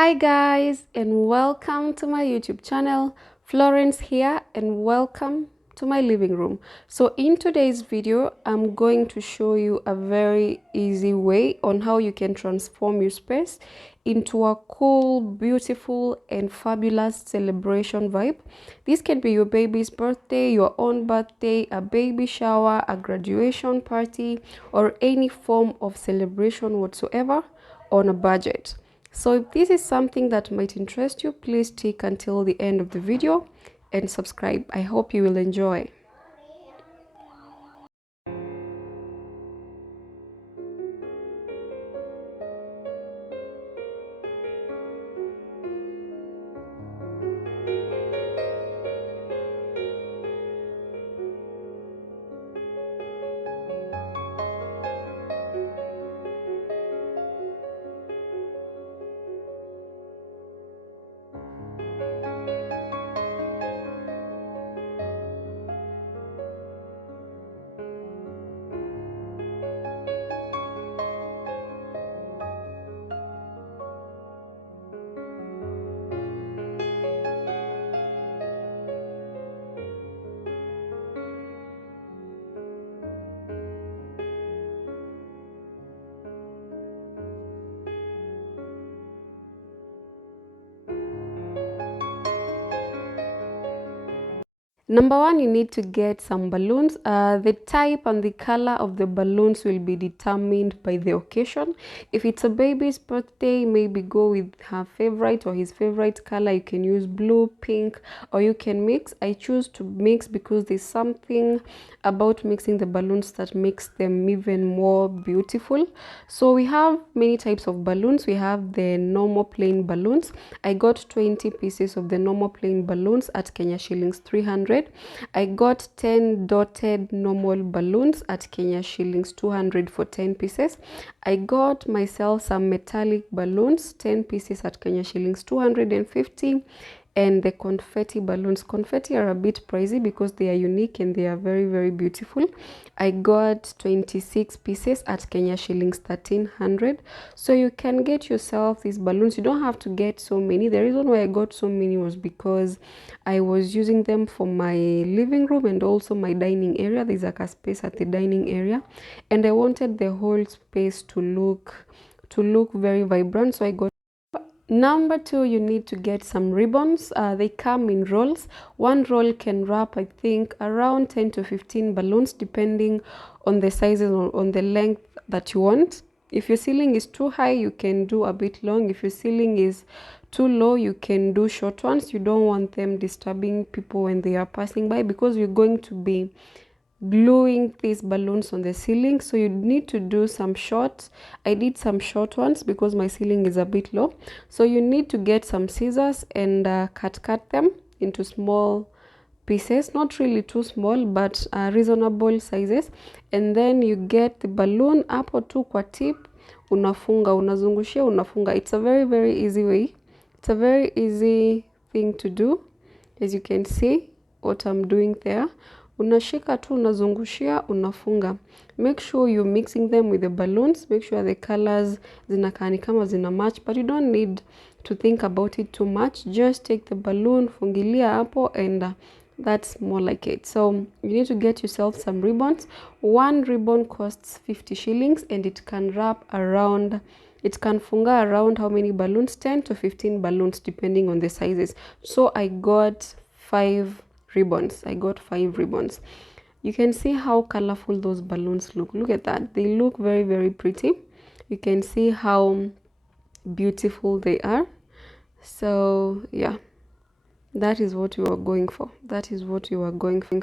Hi guys, and welcome to my YouTube channel. Florence here, and welcome to my living room. So in today's video, I'm going to show you a very easy way on how you can transform your space into a cool, beautiful, and fabulous celebration vibe. This can be your baby's birthday, your own birthday, a baby shower, a graduation party, or any form of celebration whatsoever on a budget. So if this is something that might interest you, please stick until the end of the video and subscribe. I hope you will enjoy. Number one, you need to get some balloons. The type and the color of the balloons will be determined by the occasion. If it's a baby's birthday, maybe go with her favorite or his favorite color. You can use blue, pink, or you can mix. I choose to mix because there's something about mixing the balloons that makes them even more beautiful. So we have many types of balloons. We have the normal plain balloons. I got 20 pieces of the normal plain balloons at Kenya shillings 300. I got 10 dotted normal balloons at Kenya shillings 200 for 10 pieces. I got myself some metallic balloons, 10 pieces at Kenya shillings 250. And the confetti balloons. Confetti are a bit pricey because they are unique and they are very, very beautiful. I got 26 pieces at Kenya shillings 1300. So you can get yourself these balloons. You don't have to get so many. The reason why I got so many was because I was using them for my living room and also my dining area. There's like a space at the dining area, and I wanted the whole space to look very vibrant. So I got. Number two, you need to get some ribbons. They come in rolls. One roll can wrap, I think, around 10 to 15 balloons, depending on the sizes or on the length that you want. If your ceiling is too high, you can do a bit long. If your ceiling is too low, you can do short ones. You don't want them disturbing people when they are passing by, because you're going to be gluing these balloons on the ceiling, so you need to do some short. I did some short ones because my ceiling is a bit low, so you need to get some scissors and cut them into small pieces, not really too small, but reasonable sizes. And then you get the balloon hapo tu kwa tip, unafunga, unazungushia, unafunga. It's a very, very easy way. It's a very easy thing to do, as you can see what I'm doing there. Unashika tu, unazungushia, unafunga. Make sure you're mixing them with the balloons. Make sure the colors zinakaa ni kama zina match, but you don't need to think about it too much. Just take the balloon, fungilia hapo, and that's more like it. So you need to get yourself some ribbons. One ribbon costs 50 shillings and it can wrap around, it can funga around how many balloons? 10 to 15 balloons depending on the sizes. So I got 5 ribbons. I got 5 ribbons. You can see how colorful those balloons look. Look at that. They look very, very pretty. You can see how beautiful they are. So yeah, that is what you are going for. That is what you are going for.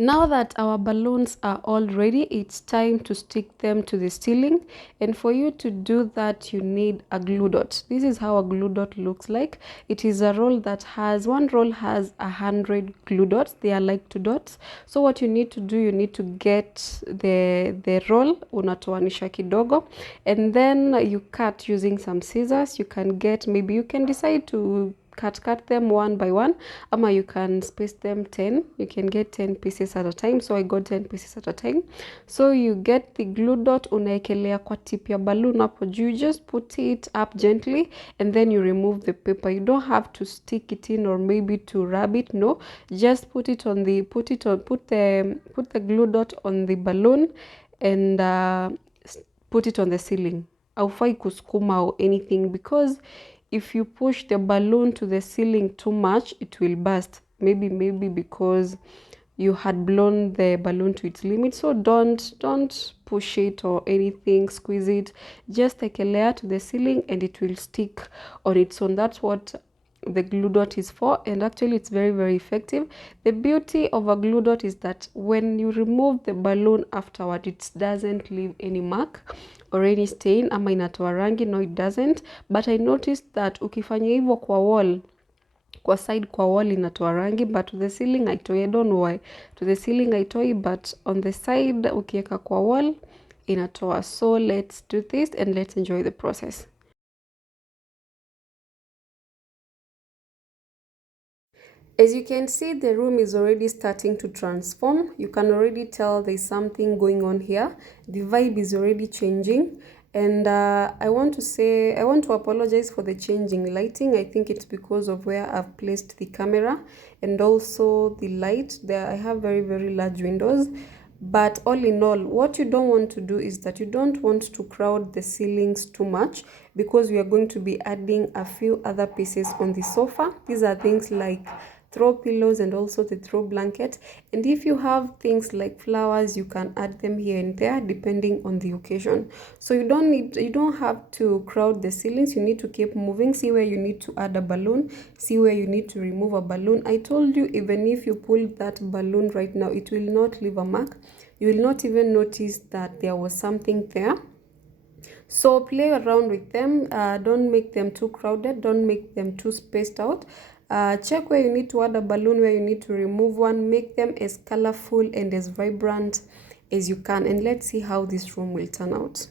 Now that our balloons are all ready, it's time to stick them to the ceiling. And for you to do that, you need a glue dot. This is how a glue dot looks like. It is a roll that has, one roll has 100 glue dots. They are like 2 dots. So what you need to do, you need to get the roll, unatoanisha kidogo, and then you cut using some scissors. You can get, maybe you can decide to cut them one by one, ama you can space them 10. You can get 10 pieces at a time, so I got 10 pieces at a time. So you get the glue dot, unaekelea kwa tip ya balloon hapo juu. You just put it up gently and then you remove the paper. You don't have to stick it in or maybe to rub it. No, just put the glue dot on the balloon and put it on the ceiling. Haufai kusukuma or anything, because if you push the balloon to the ceiling too much, it will burst. Maybe because you had blown the balloon to its limit. So don't push it or anything, squeeze it. Just take a layer to the ceiling and it will stick on its own. That's what the glue dot is for, and actually it's very, very effective. The beauty of a glue dot is that when you remove the balloon afterward, it doesn't leave any mark or any stain ama inatoa rangi. No, it doesn't. But I noticed that ukifanya hivyo kwa wall, kwa side kwa wall inatoa rangi, but to the ceiling haitoi. I don't know why. To the ceiling haitoi, but on the side ukiweka kwa wall inatoa. So let's do this and let's enjoy the process. As you can see, the room is already starting to transform. You can already tell there's something going on here. The vibe is already changing. And I want to apologize for the changing lighting. I think it's because of where I've placed the camera and also the light. There I have very, very large windows. But all in all, what you don't want to do is that you don't want to crowd the ceilings too much, because we are going to be adding a few other pieces on the sofa. These are things like throw pillows and also the throw blanket. And if you have things like flowers, you can add them here and there depending on the occasion. So you don't have to crowd the ceilings. You need to keep moving. See where you need to add a balloon, see where you need to remove a balloon. I told you, even if you pull that balloon right now, it will not leave a mark. You will not even notice that there was something there. So play around with them. Don't make them too crowded. Don't make them too spaced out. Check where you need to add a balloon, where you need to remove one. Make them as colorful and as vibrant as you can. And let's see how this room will turn out.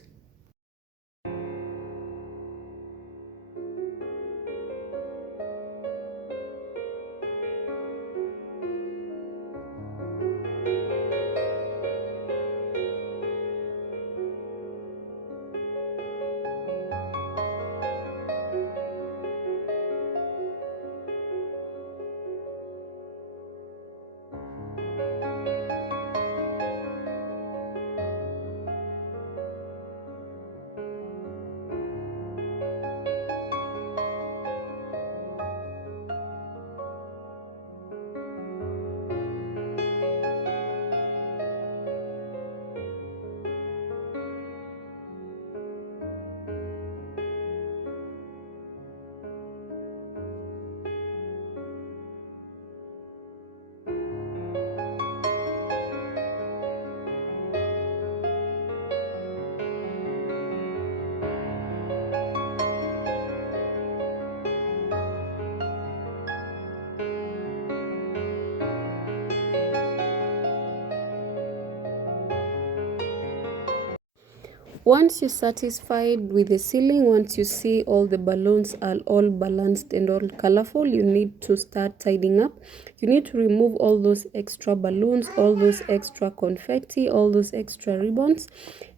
Once you're satisfied with the ceiling, once you see all the balloons are all balanced and all colorful, you need to start tidying up. You need to remove all those extra balloons, all those extra confetti, all those extra ribbons,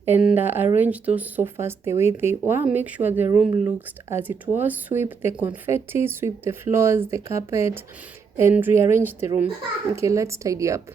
and arrange those sofas the way they were. Make sure the room looks as it was. Sweep the confetti, sweep the floors, the carpet, and rearrange the room. Okay, let's tidy up.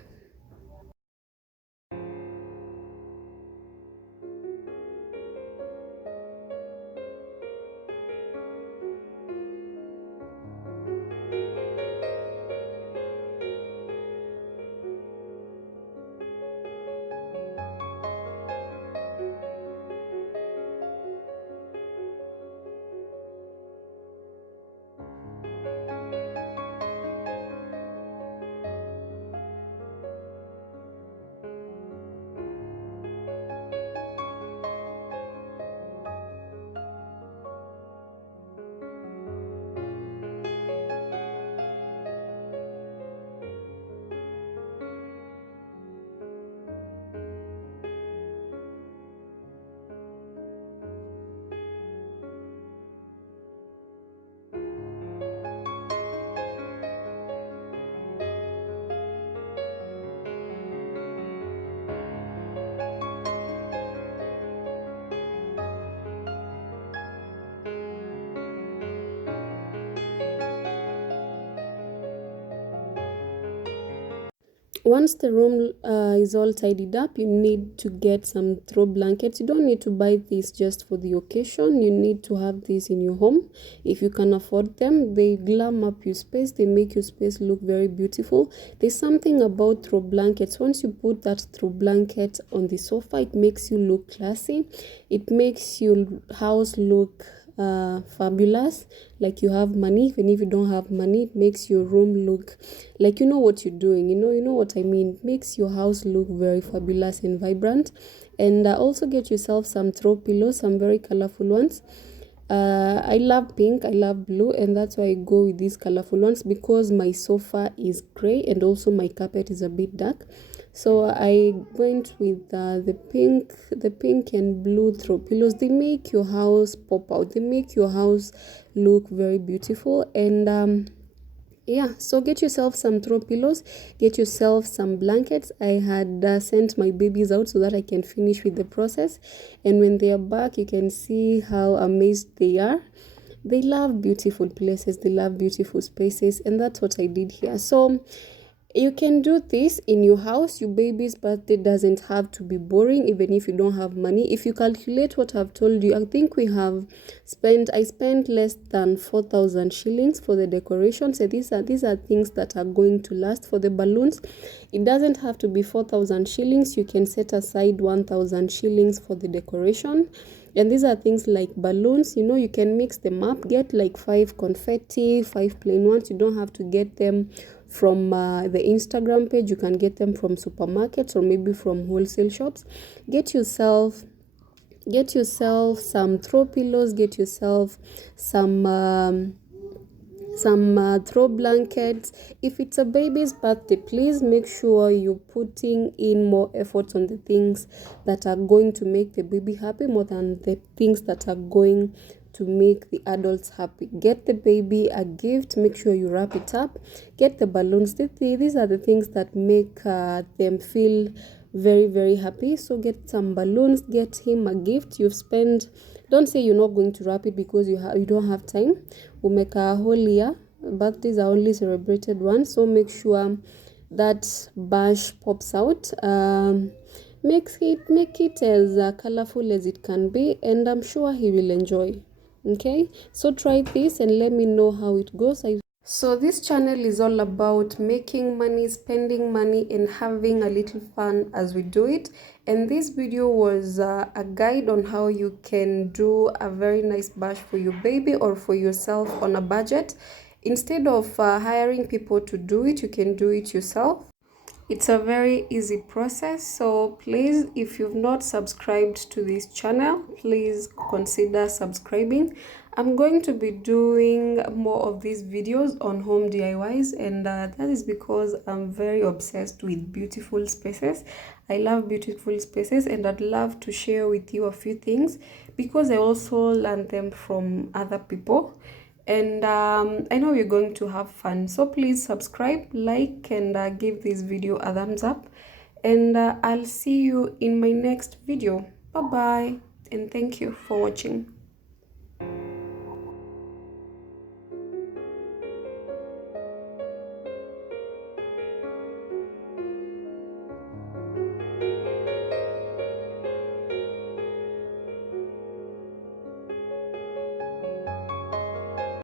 Once the room is all tidied up, you need to get some throw blankets. You don't need to buy this just for the occasion. You need to have this in your home if you can afford them. They glam up your space. They make your space look very beautiful. There's something about throw blankets. Once you put that throw blanket on the sofa, it makes you look classy. It makes your house look fabulous, like you have money. Even if you don't have money, it makes your room look like you know what you're doing. You know what I mean. It makes your house look very fabulous and vibrant. And also get yourself some throw pillows, some very colorful ones. I love pink, I love blue, and that's why I go with these colorful ones, because my sofa is gray and also my carpet is a bit dark. So I went with the pink and blue throw pillows. They make your house pop out. They make your house look very beautiful. And yeah, so get yourself some throw pillows, get yourself some blankets. I had sent my babies out so that I can finish with the process, and when they are back, you can see how amazed they are. They love beautiful places, they love beautiful spaces, and that's what I did here. So you can do this in your house. Your baby's birthday doesn't have to be boring, even if you don't have money. If you calculate what I've told you, I think I spent less than 4,000 shillings for the decorations. So these are things that are going to last. For the balloons, it doesn't have to be 4,000 shillings. You can set aside 1,000 shillings for the decoration. And these are things like balloons. You can mix them up. Get like 5 confetti, 5 plain ones. You don't have to get them from the Instagram page. You can get them from supermarkets or maybe from wholesale shops. Get yourself some throw pillows. Get yourself some throw blankets. If it's a baby's birthday, please make sure you're putting in more effort on the things that are going to make the baby happy more than the things that are going to make the adults happy. Get the baby a gift. Make sure you wrap it up. Get the balloons. These are the things that make them feel very, very happy. So get some balloons. Get him a gift. Don't say you're not going to wrap it because you don't have time. We'll make a whole year. Birthdays are only celebrated once, so make sure that bash pops out. Make it as colorful as it can be, and I'm sure he will enjoy. Okay, so try this and let me know how it goes. So this channel is all about making money, spending money, and having a little fun as we do it. And this video was a guide on how you can do a very nice bash for your baby or for yourself on a budget. Instead of hiring people to do it, you can do it yourself. It's a very easy process. So please, if you've not subscribed to this channel, please consider subscribing. I'm going to be doing more of these videos on home DIYs, and that is because I'm very obsessed with beautiful spaces. I love beautiful spaces, and I'd love to share with you a few things because I also learned them from other people. And I know you're going to have fun. So please subscribe, like, and give this video a thumbs up. And I'll see you in my next video. Bye bye, and thank you for watching.